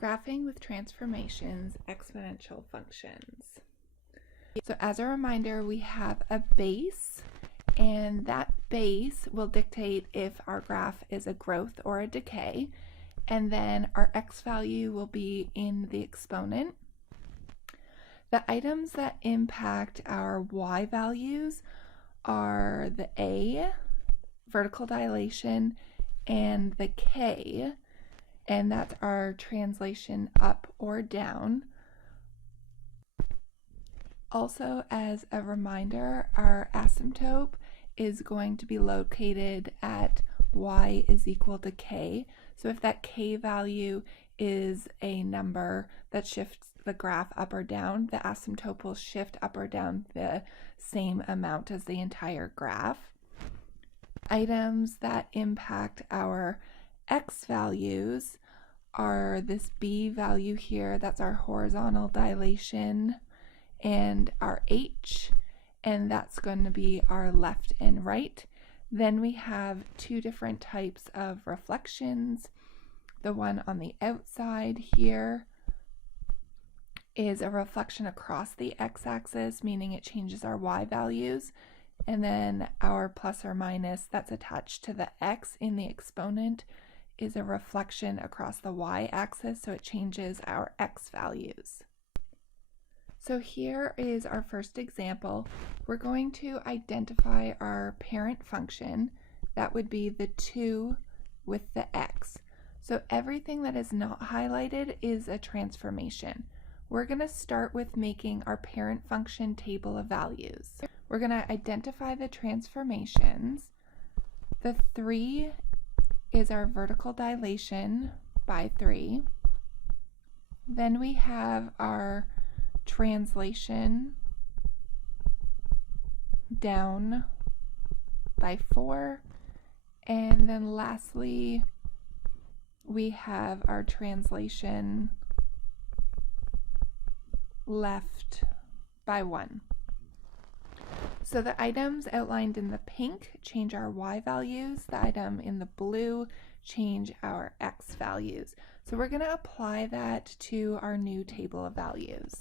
Graphing with transformations, exponential functions. So as a reminder, we have a base, and that base will dictate if our graph is a growth or a decay, and then our x value will be in the exponent. The items that impact our y values are the a, vertical dilation, and the k, and that's our translation up or down. Also, as a reminder, our asymptote is going to be located at y is equal to k. So if that k value is a number that shifts the graph up or down, the asymptote will shift up or down the same amount as the entire graph. Items that impact our x values are this b value here, that's our horizontal dilation, and our h, and that's going to be our left and right. Then we have two different types of reflections. The one on the outside here is a reflection across the x-axis, meaning it changes our y values. And then our plus or minus that's attached to the x in the exponent is a reflection across the y-axis, so it changes our x values. So here is our first example. We're going to identify our parent function. That would be the 2 with the x. So everything that is not highlighted is a transformation. We're going to start with making our parent function table of values. We're going to identify the transformations. The 3 is our vertical dilation by 3. Then we have our translation down by 4. And then lastly, we have our translation left by 1. So the items outlined in the pink change our y values. The item in the blue change our x values. So we're going to apply that to our new table of values.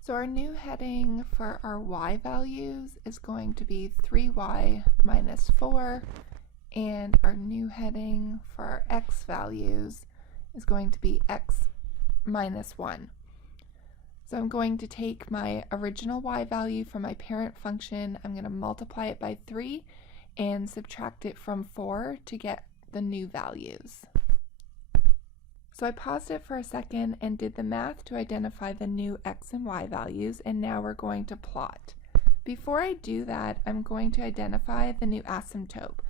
So our new heading for our y values is going to be 3y minus 4, and our new heading for our x values is going to be x minus 1. So I'm going to take my original y value from my parent function, I'm going to multiply it by 3 and subtract it from 4 to get the new values. So I paused it for a second and did the math to identify the new x and y values, and now we're going to plot. Before I do that, I'm going to identify the new asymptote.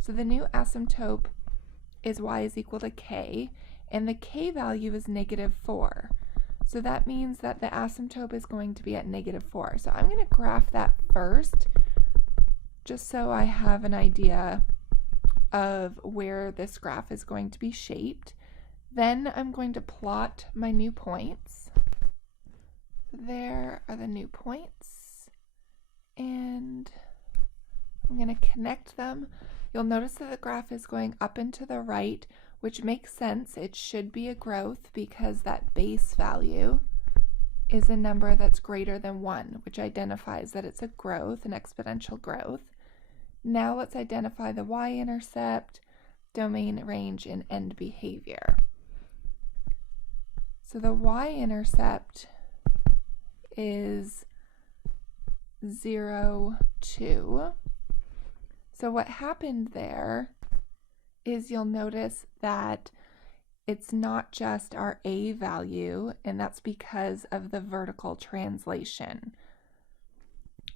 So the new asymptote is y is equal to k, and the k value is -4. So that means that the asymptote is going to be at -4. So I'm going to graph that first, just so I have an idea of where this graph is going to be shaped. Then I'm going to plot my new points. There are the new points, and I'm going to connect them. You'll notice that the graph is going up and to the right, which makes sense. It should be a growth because that base value is a number that's greater than 1, which identifies that it's a growth, an exponential growth. Now let's identify the y-intercept, domain, range, and end behavior. So the y-intercept is 0, 2. So what happened there is you'll notice that it's not just our a value, and that's because of the vertical translation.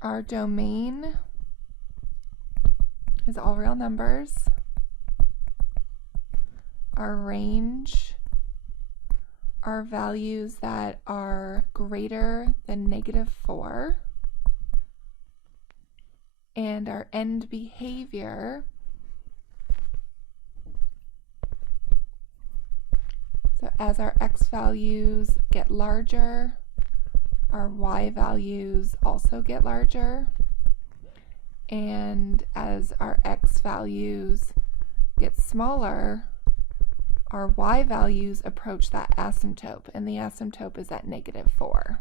Our domain is all real numbers. Our range are values that are greater than -4. And our end behavior, so as our x values get larger, our y values also get larger. And as our x values get smaller, our y values approach that asymptote, and the asymptote is at -4.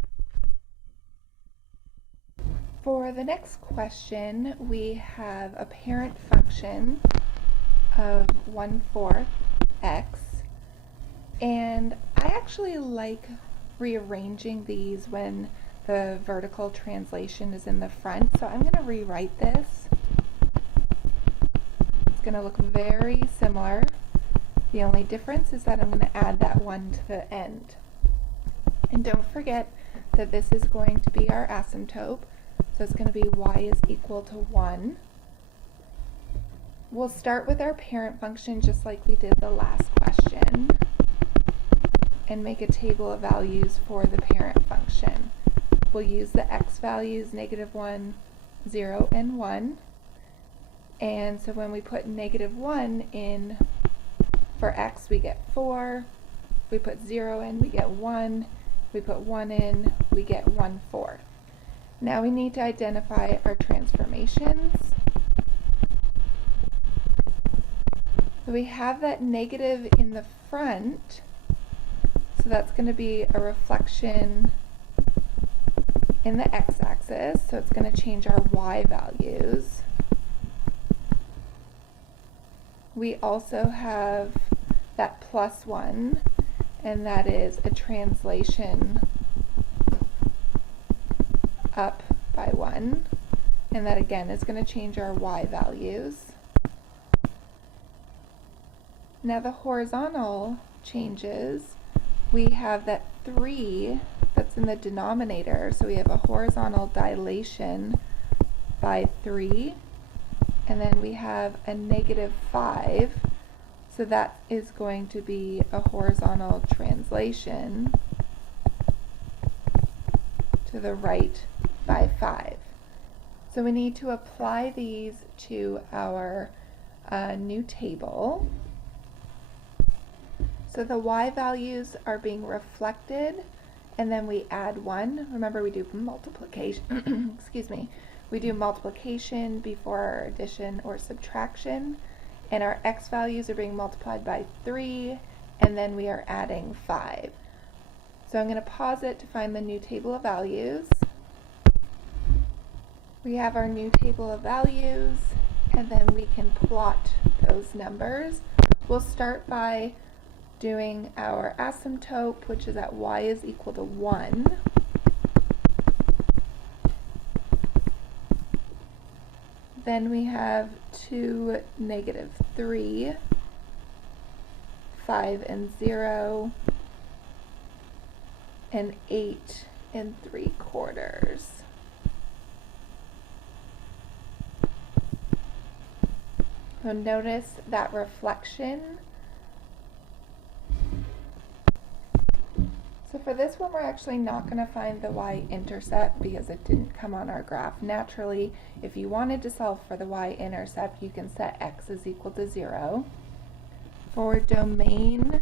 For the next question, we have a parent function of 1/4 x, and I actually like rearranging these when the vertical translation is in the front, so I'm going to rewrite this. It's going to look very similar. The only difference is that I'm going to add that 1 to the end. And don't forget that this is going to be our asymptote, so it's going to be y is equal to 1. We'll start with our parent function just like we did the last question and make a table of values for the parent function. We'll use the x values, -1, 0, and 1. And so when we put -1 in for x, we get 4. We put 0 in, we get 1. We put 1 in, we get 1/4. Now we need to identify our transformations. So we have that negative in the front, so that's going to be a reflection in the x-axis, so it's going to change our y values. We also have that +1, and that is a translation up by 1, and that again is going to change our y values. Now the horizontal changes, we have that 3 that's in the denominator, so we have a horizontal dilation by 3, and then we have a -5, so that is going to be a horizontal translation to the right by 5. So we need to apply these to our new table. So the y values are being reflected, and then we add 1. Remember, we do multiplication, excuse me, we do multiplication before our addition or subtraction, and our x values are being multiplied by 3, and then we are adding 5. So I'm going to pause it to find the new table of values. We have our new table of values, and then we can plot those numbers. We'll start by doing our asymptote, which is at y is equal to 1. Then we have 2, -3, 5 and 0, and 8 3/4. So notice that reflection. So for this one, we're actually not going to find the y-intercept because it didn't come on our graph. Naturally, if you wanted to solve for the y-intercept, you can set x is equal to 0. For domain,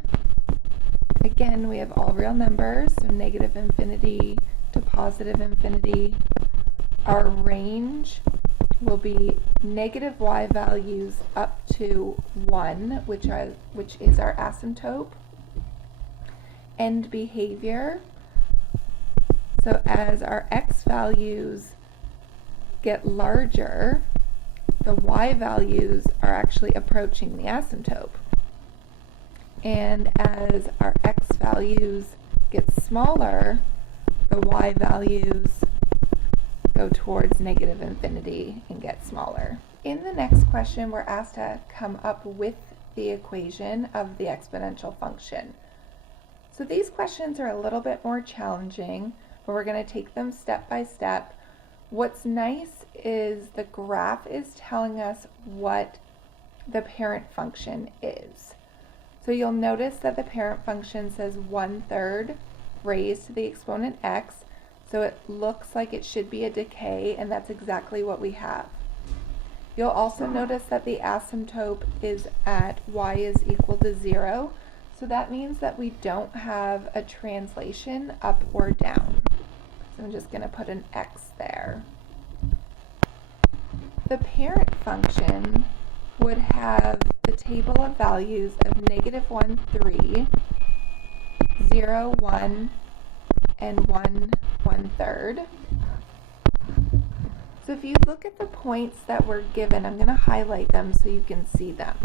again, we have all real numbers, so -infinity to +infinity. Our range will be negative y values up to 1, which is our asymptote. End behavior. So as our x values get larger, the y values are actually approaching the asymptote. And as our x values get smaller, the y values go towards -infinity and get smaller. In the next question, we're asked to come up with the equation of the exponential function. So these questions are a little bit more challenging, but we're going to take them step by step. What's nice is the graph is telling us what the parent function is. So you'll notice that the parent function says 1/3 raised to the exponent x, so it looks like it should be a decay, and that's exactly what we have. You'll also notice that the asymptote is at y is equal to 0, so that means that we don't have a translation up or down. So I'm just going to put an x there. The parent function would have the table of values of negative 1, 3, 0, 1, and 1, 1/3. So if you look at the points that were given, I'm going to highlight them so you can see them.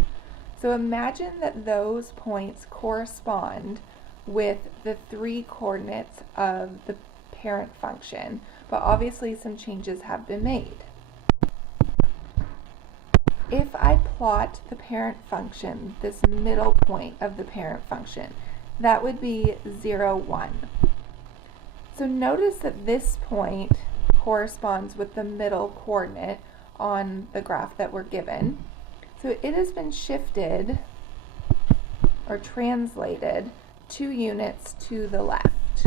So imagine that those points correspond with the 3 coordinates of the parent function, but obviously some changes have been made. If I plot the parent function, this middle point of the parent function, that would be 0, 1. So notice that this point corresponds with the middle coordinate on the graph that we're given. So it has been shifted or translated 2 units to the left.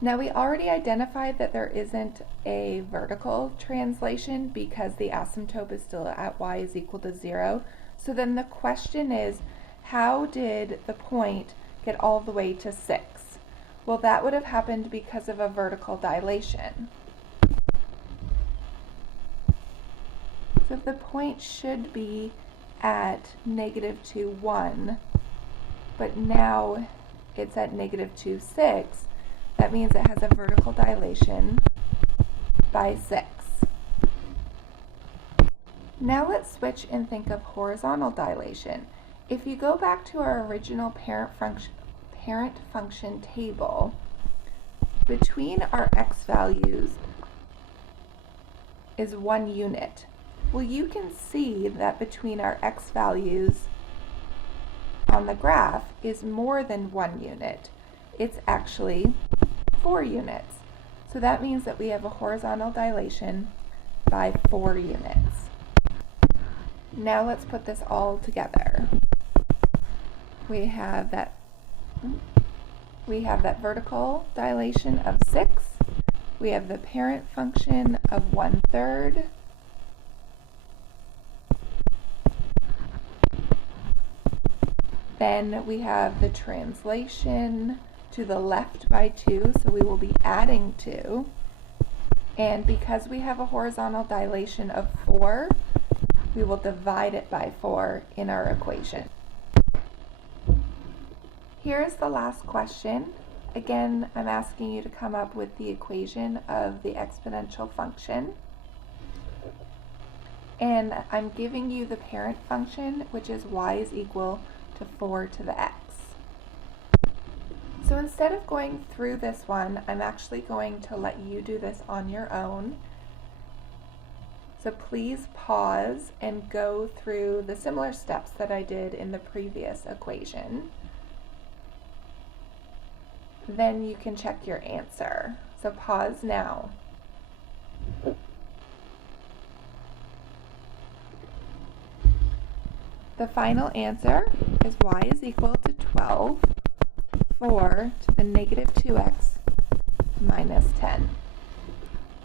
Now we already identified that there isn't a vertical translation because the asymptote is still at y is equal to 0. So then the question is, how did the point get all the way to 6? Well, that would have happened because of a vertical dilation. So if the point should be at negative 2, 1, but now it's at negative 2, 6, that means it has a vertical dilation by 6. Now let's switch and think of horizontal dilation. If you go back to our original parent function table, between our x values is 1 unit. Well, you can see that between our x values on the graph is more than 1 unit. It's actually 4 units. So that means that we have a horizontal dilation by 4 units. Now let's put this all together. We have that vertical dilation of 6. We have the parent function of 1/3. Then we have the translation to the left by 2, so we will be adding 2. And because we have a horizontal dilation of 4, we will divide it by 4 in our equation. Here is the last question. Again, I'm asking you to come up with the equation of the exponential function. And I'm giving you the parent function, which is y is equal to 4 to the x. So instead of going through this one, I'm actually going to let you do this on your own. So please pause and go through the similar steps that I did in the previous equation. Then you can check your answer. So pause now. The final answer is y is equal to 12, 4 to the negative 2x minus 10.